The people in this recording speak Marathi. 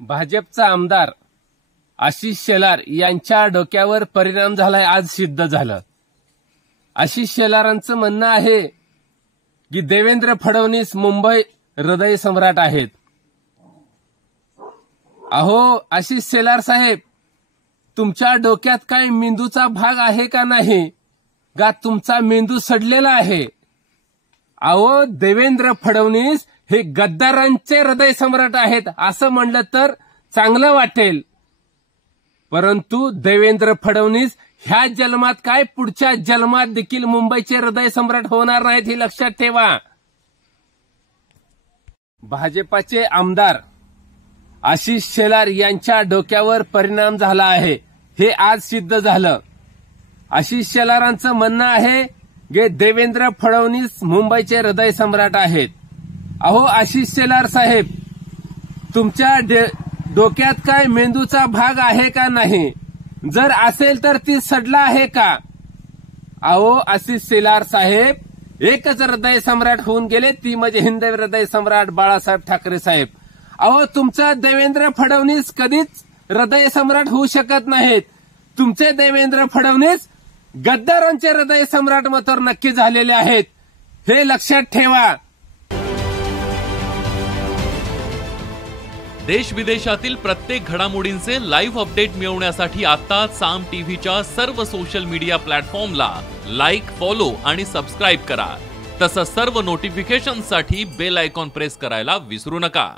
भाजपचा आमदार आशिष शेलार यांच्या डोक्यावर परिणाम झालाय, आज सिद्ध झालं। आशिष शेलारांचं म्हणणं आहे की देवेंद्र फडणवीस मुंबई हृदय सम्राट आहेत। अहो आशिष शेलार साहेब, तुमच्या डोक्यात काय मेंदूचा भाग आहे का नाही का तुमचा मेंदू सडलेला आहे? अहो देवेंद्र फडणवीस हे गद्दारांचे हृदय सम्राट आहेत असं म्हणलं तर चांगलं वाटेल, परंतु देवेंद्र फडणवीस ह्या जन्मात काय पुढच्या जन्मात देखील मुंबईचे हृदय सम्राट होणार नाहीत, हे लक्षात ठेवा। भाजपाचे आमदार आशिष शेलार यांच्या डोक्यावर परिणाम झाला आहे, हे आज सिद्ध झालं। आशिष शेलारांचं म्हणणं आहे की देवेंद्र फडणवीस मुंबईचे हृदय सम्राट आहेत। अहो आशिष शेलार साहेब, तुमच्या डोक्यात काय मेंदूचा भाग आहे का नाही? जर असेल तर ती सडला आहे का? अहो आशिष शेलार साहेब, एकच हृदय सम्राट होऊन गेले, ती म्हणजे हिंदवी हृदय सम्राट बाळासाहेब ठाकरे साहेब। अहो तुमचा देवेंद्र फडणवीस कधीच हृदय सम्राट होऊ शकत नाहीत। तुमचे देवेंद्र फडणवीस गद्दारांचे हृदय सम्राट मात्र नक्की झालेले आहेत, हे लक्षात ठेवा। देश विदेशातील प्रत्येक घडामोडींचे लाईव्ह अपडेट मिळवण्यासाठी आता साम टीव्हीच्या सर्व सोशल मीडिया प्लॅटफॉर्मला लाईक, फॉलो आणि सबस्क्राईब करा। तसंच सर्व नोटिफिकेशनसाठी बेल आयकॉन प्रेस करायला विसरू नका।